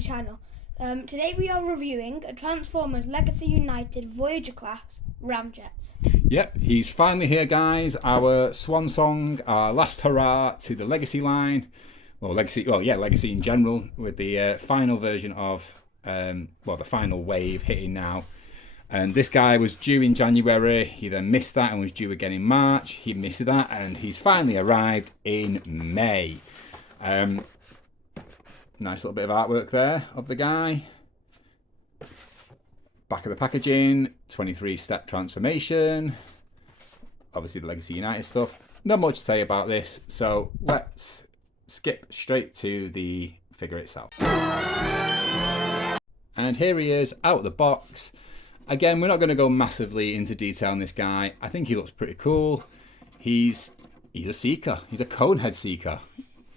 the channel. Today we are reviewing a Transformers Legacy United Voyager class Ramjet. Yep, he's finally here, guys. Our swan song, our last hurrah to the Legacy line. Legacy in general, with the final version of, the final wave hitting now. And this guy was due in January. He then missed that and was due again in March. He missed that and he's finally arrived in May. Nice little bit of artwork there of the guy. Back of the packaging, 23-step transformation. Obviously the Legacy United stuff. Not much to say about this, so let's skip straight to the figure itself. And here he is out of the box. Again, we're not going to go massively into detail on this guy. I think he looks pretty cool. He's a seeker. He's a conehead seeker.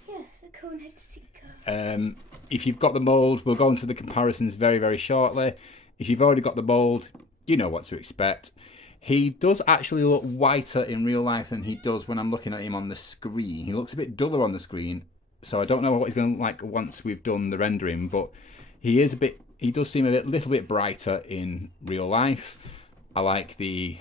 Yes, a conehead seeker. If you've got the mold, we'll go into the comparisons very, very shortly. If you've already got the mold, you know what to expect. He does actually look whiter in real life than he does when I'm looking at him on the screen. He looks a bit duller on the screen, so I don't know what he's going to look like once we've done the rendering, but he does seem a little bit brighter in real life. I like the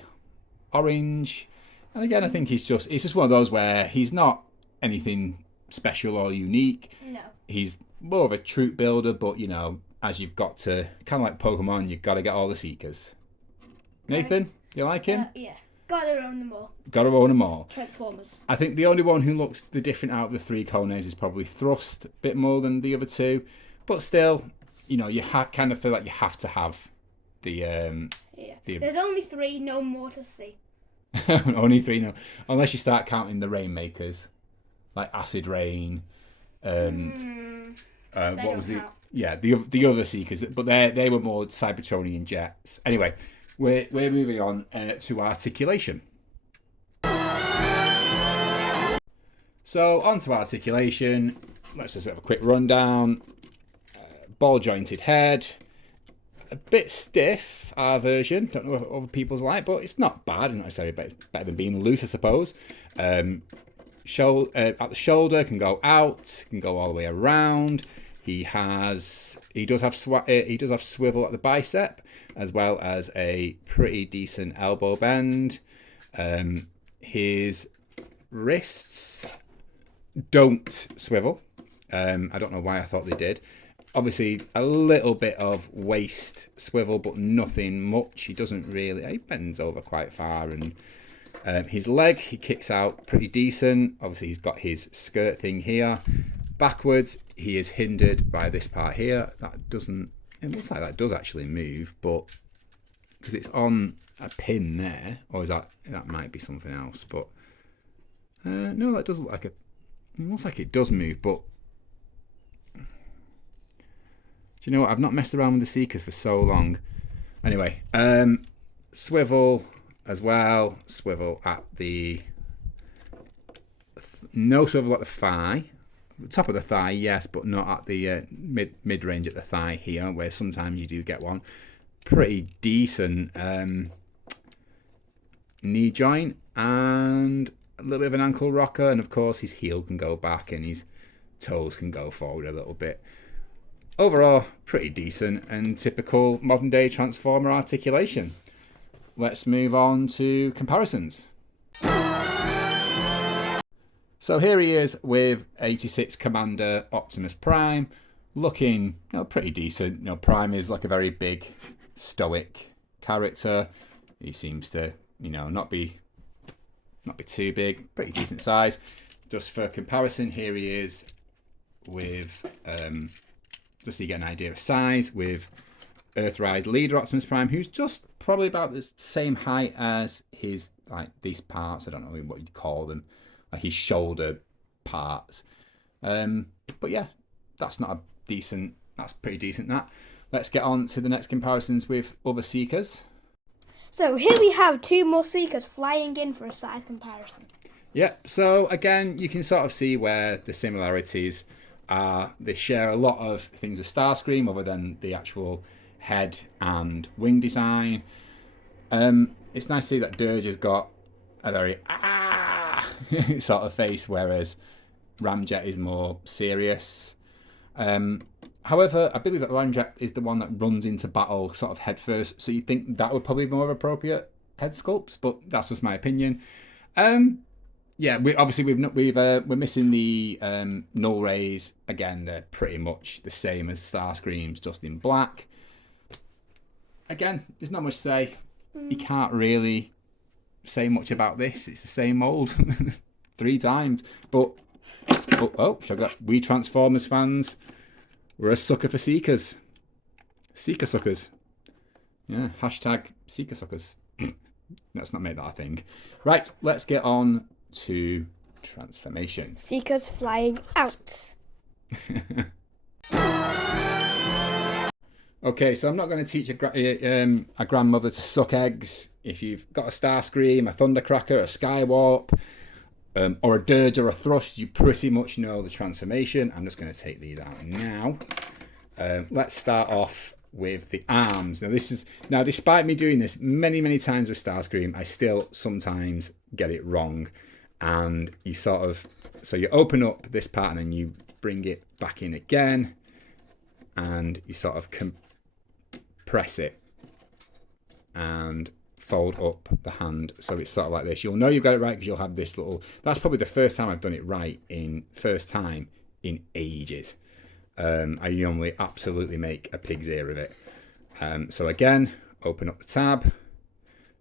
orange, and again, I think it's just one of those where he's not anything special or unique. No. He's more of a troop builder, but you know, as you've got to, kind of like Pokemon, you've got to get all the Seekers. Nathan, you like him? Yeah. Gotta own them all. Gotta own them all. Transformers. I think the only one who looks the different out of the three Coneheads is probably Thrust, a bit more than the other two. But still, you know, you kind of feel like you have to have the... There's only three, no more to see. Only three, no. Unless you start counting the Rainmakers. Like Acid Rain. What was it? Yeah, the other Seekers, but they were more Cybertronian jets. Anyway, we're moving on to Articulation. So on to Articulation. Let's just have a quick rundown. Ball jointed head, a bit stiff. Our version, don't know what other people's like, but it's not bad. Not necessarily better than being loose, I suppose. At the shoulder, can go out, can go all the way around. He does have swivel at the bicep, as well as a pretty decent elbow bend. His wrists don't swivel. I don't know why I thought they did. Obviously, a little bit of waist swivel, but nothing much. He bends over quite far, and his leg, he kicks out pretty decent. Obviously, he's got his skirt thing here. Backwards, he is hindered by this part here. It looks like that does actually move, but because it's on a pin there, or is that might be something else, but no, that does look like it looks like it does move, but do you know what? I've not messed around with the Seekers for so long. Anyway, swivel as well. Swivel at no swivel at the thigh. The top of the thigh, yes, but not at the mid range at the thigh here, where sometimes you do get one. Pretty decent knee joint and a little bit of an ankle rocker, and of course his heel can go back and his toes can go forward a little bit. Overall, pretty decent and typical modern day Transformer articulation. Let's move on to comparisons. So here he is with 86 Commander Optimus Prime, looking pretty decent. Prime is like a very big, stoic character. He seems to not be too big, pretty decent size. Just for comparison, here he is with just so you get an idea of size, with Earthrise Leader Optimus Prime, who's just probably about the same height as his, like, these parts. I don't know what you'd call them, like his shoulder parts. But yeah, that's pretty decent. Let's get on to the next comparisons with other Seekers. So here we have two more Seekers flying in for a size comparison. Yep, so again, you can sort of see where the similarities are. They share a lot of things with Starscream other than the actual head and wing design. It's nice to see that Dirge has got a very sort of face, whereas Ramjet is more serious. However, I believe that Ramjet is the one that runs into battle sort of head first, so you think that would probably be more appropriate head sculpt, but that's just my opinion. Yeah, we're missing the null rays again. They're pretty much the same as Starscream's, just in black. Again, there's not much to say. You can't really say much about this. It's the same mold 3 times. But we Transformers fans, we're a sucker for seekers. Seeker suckers. Yeah, hashtag seeker suckers. Let's not make that a thing. Right, let's get on to transformation. Seekers flying out. Okay, so I'm not going to teach a grandmother to suck eggs. If you've got a Starscream, a Thundercracker, a Skywarp, or a Dirge or a Thrust, you pretty much know the transformation. I'm just going to take these out now. Let's start off with the arms. Now, despite me doing this many times with Starscream, I still sometimes get it wrong. And you you open up this part and then you bring it back in again, and you sort of compress it and fold up the hand so it's sort of like this. You'll know you've got it right because you'll have this little. That's probably the first time I've done it right in ages. I normally absolutely make a pig's ear of it. So again, open up the tab,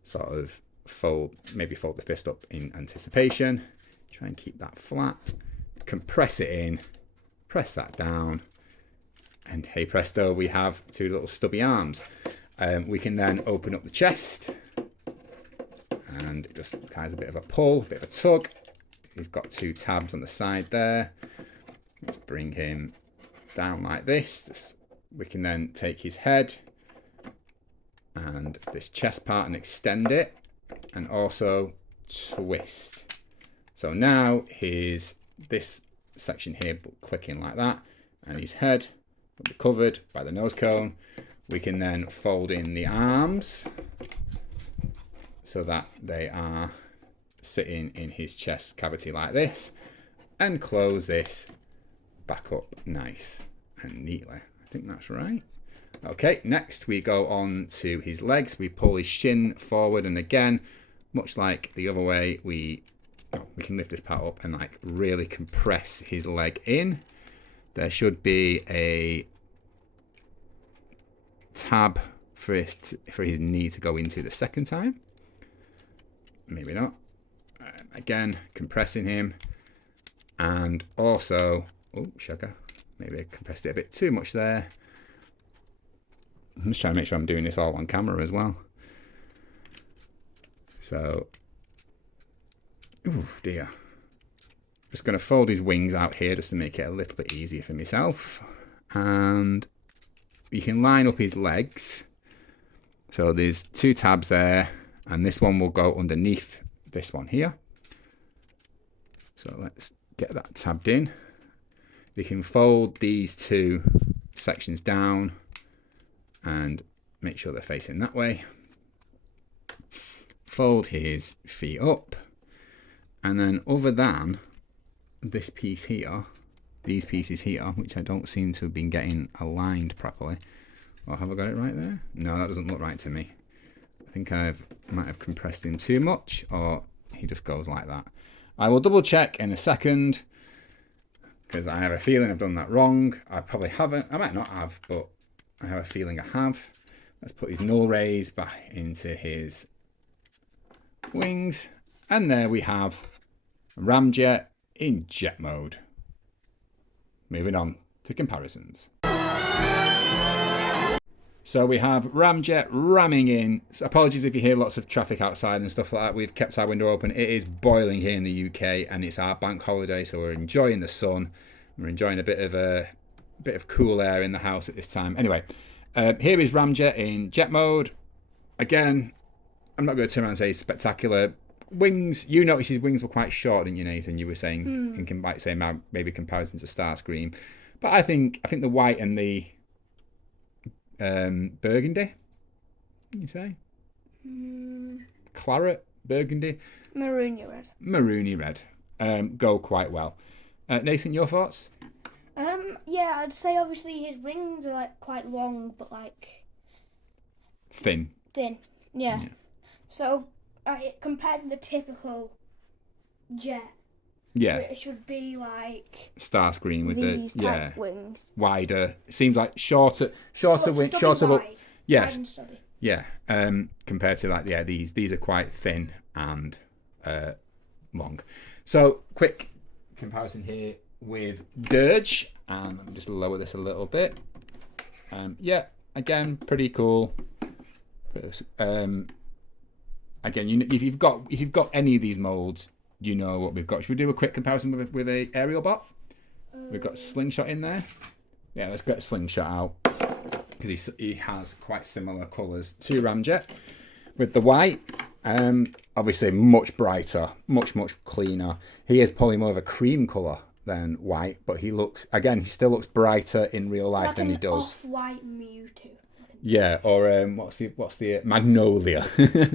sort of fold the fist up in anticipation, try and keep that flat, compress it in, press that down, and hey presto, we have 2 little stubby arms. We can then open up the chest, and it just has a bit of a pull, a bit of a tug. He's got 2 tabs on the side there. Let's bring him down like this. We can then take his head and this chest part and extend it, and also twist. So now this section here clicking like that, and his head will be covered by the nose cone. We can then fold in the arms so that they are sitting in his chest cavity like this, and close this back up nice and neatly. I think that's right. Okay, next we go on to his legs. We pull his shin forward, and again, much like the other way, we can lift this part up and like really compress his leg in. There should be a tab for his knee to go into the second time. Maybe not. Again, compressing him, and also, sugar. Maybe I compressed it a bit too much there. I'm just trying to make sure I'm doing this all on camera as well. So, oh dear. Just going to fold his wings out here just to make it a little bit easier for myself. And you can line up his legs. So there's 2 tabs there, and this one will go underneath this one here. So let's get that tabbed in. You can fold these 2 sections down and make sure they're facing that way. Fold his feet up, and then other than this piece here, these pieces here, which I don't seem to have been getting aligned properly. Or have I got it right there? No, that doesn't look right to me. I think I might have compressed him too much, or he just goes like that. I will double check in a second, because I have a feeling I've done that wrong. I probably haven't. I might not have, but I have a feeling I have. Let's put his null rays back into his wings. And there we have Ramjet in jet mode. Moving on to comparisons. So we have Ramjet ramming in. So apologies if you hear lots of traffic outside and stuff like that. We've kept our window open. It is boiling here in the UK, and it's our bank holiday, so we're enjoying the sun. We're enjoying a bit of cool air in the house at this time. Anyway, here is Ramjet in jet mode. Again, I'm not going to turn around and say spectacular. Wings, you noticed his wings were quite short, didn't you, Nathan? You were saying maybe comparison to Starscream, but I think the white and the burgundy, you say? Claret, burgundy? Maroony red. Maroony red. Go quite well. Nathan, your thoughts? Yeah, I'd say obviously his wings are like quite long, but like Thin. thin. Yeah. So compared to the typical jet, Yeah. it should be like Starscream with these the type wings. wider. It seems like shorter wing, shorter. Wide. Yeah. Wide and stubby. Yeah. Compared to like these are quite thin and long. So quick comparison here with Dirge, and let me just lower this a little bit. Yeah, again, pretty cool. Again, if you've got any of these molds, you know what we've got. Should we do a quick comparison with a aerial bot? We've got Slingshot in there. Yeah, let's get Slingshot out because he has quite similar colours to Ramjet with the white. Obviously much brighter, much cleaner. He is probably more of a cream colour than white, but he still looks brighter in real life like than he does. Off-white Mewtwo. Yeah, or what's the magnolia,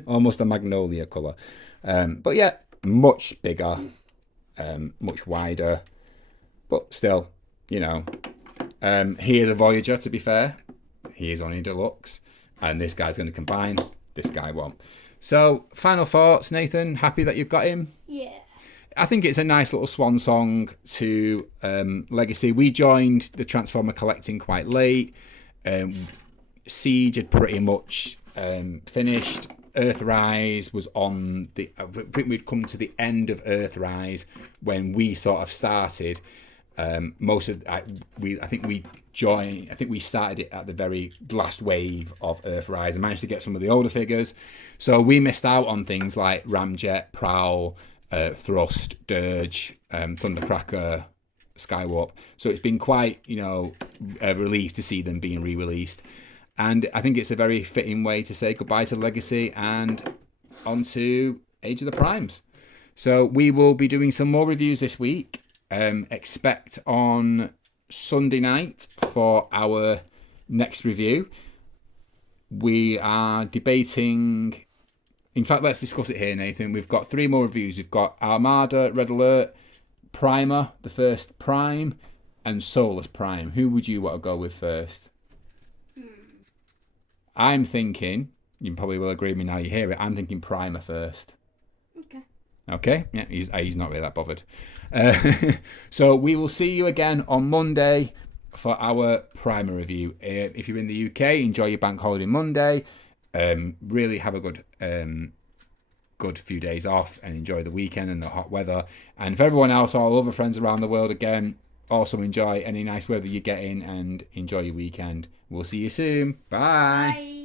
almost a magnolia colour. But yeah, much bigger, much wider, but still, he is a Voyager. To be fair, he is only deluxe, and this guy's going to combine. This guy won't. So, final thoughts, Nathan. Happy that you've got him? Yeah. I think it's a nice little swan song to Legacy. We joined the Transformer collecting quite late. Siege had pretty much finished. Earthrise was on the. I think we'd come to the end of Earthrise when we sort of started. I think we started it at the very last wave of Earthrise and managed to get some of the older figures. So we missed out on things like Ramjet, Prowl, Thrust, Dirge, Thundercracker, Skywarp. So it's been quite, a relief to see them being re-released. And I think it's a very fitting way to say goodbye to Legacy and onto Age of the Primes. So we will be doing some more reviews this week. Expect on Sunday night for our next review. We are debating. In fact, let's discuss it here, Nathan. We've got 3 more reviews. We've got Armada, Red Alert, Primer, the first Prime, and Soulless Prime. Who would you want to go with first? I'm thinking, you probably will agree with me now you hear it, I'm thinking Primer first. Okay? Yeah, he's not really that bothered. So we will see you again on Monday for our Primer review. If you're in the UK, enjoy your bank holiday Monday. Really have a good few days off and enjoy the weekend and the hot weather. And for everyone else, all other friends around the world, again, also enjoy any nice weather you're getting and enjoy your weekend. We'll see you soon. Bye. Bye.